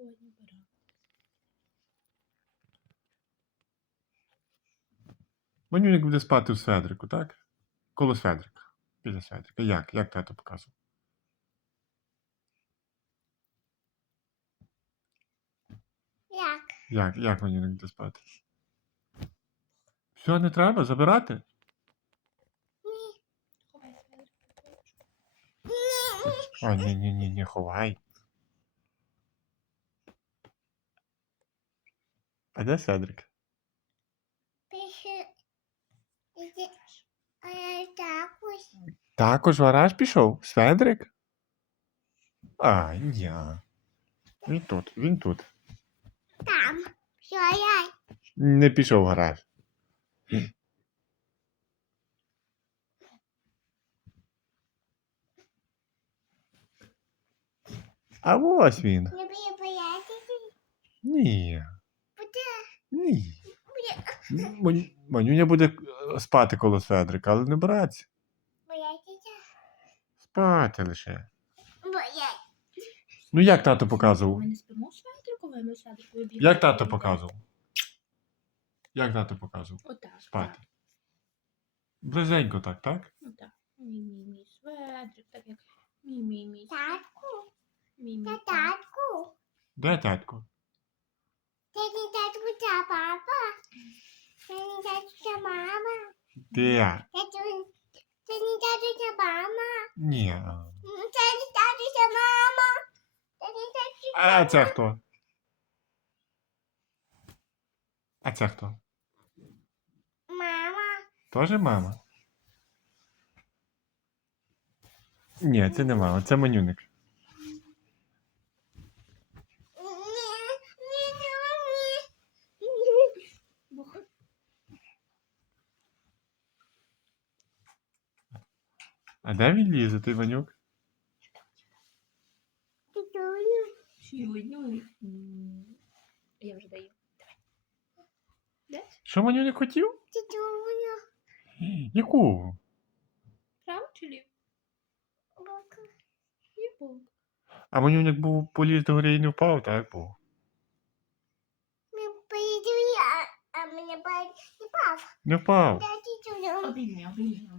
сьогодні беремо. Манюник буде спати у Сведрику, так? Коло Сведрика. Біля Сведрика. Як? Як тато показував? Як? Як? Як Манюник буде спати? Все, не треба забирати? Ні. О, ні, ні, ні, не ховай. А де Седрик? Ось. Також в гараж пішов? Сведрик? А, ні. Він тут, він тут. Там. Що я? Не пішов в гараж. А ось він. Не. Ні. Ні. Маню- Манюня буде е, спати коло Федрика, але не братися. Боятися. Спати лише. Боятися. Ну як тато показував? Ми не спимо з Федориком, ми з Федорикою бігаємо. Як тато показував? Як тато показував? Отак. Спати. Близенько так, так? Отак. Мі-мі-мі Федрик, так як мі-мі-мі. Татку. Мі-мі. Та татку. Де татко? Це не татку, це папа. Це не татку, це мама. Де? Це не- не мама. Ні. Це не татку, мама. Це не це А це хто? А це хто? мама. Тоже мама? Ні, це не мама, це манюник. Ні, ні, ні, ні. Бо- А де він лізе, той? Тетюню. Сьогодні. Я вже даю. Що манюник хотів? Яку? Право чи ліво? Бока. Ліво. А манюник був поліз до гори і не впав, так був. Ми поїдемо, а, а мене бать не пав. Не впав. Обійми, обійми.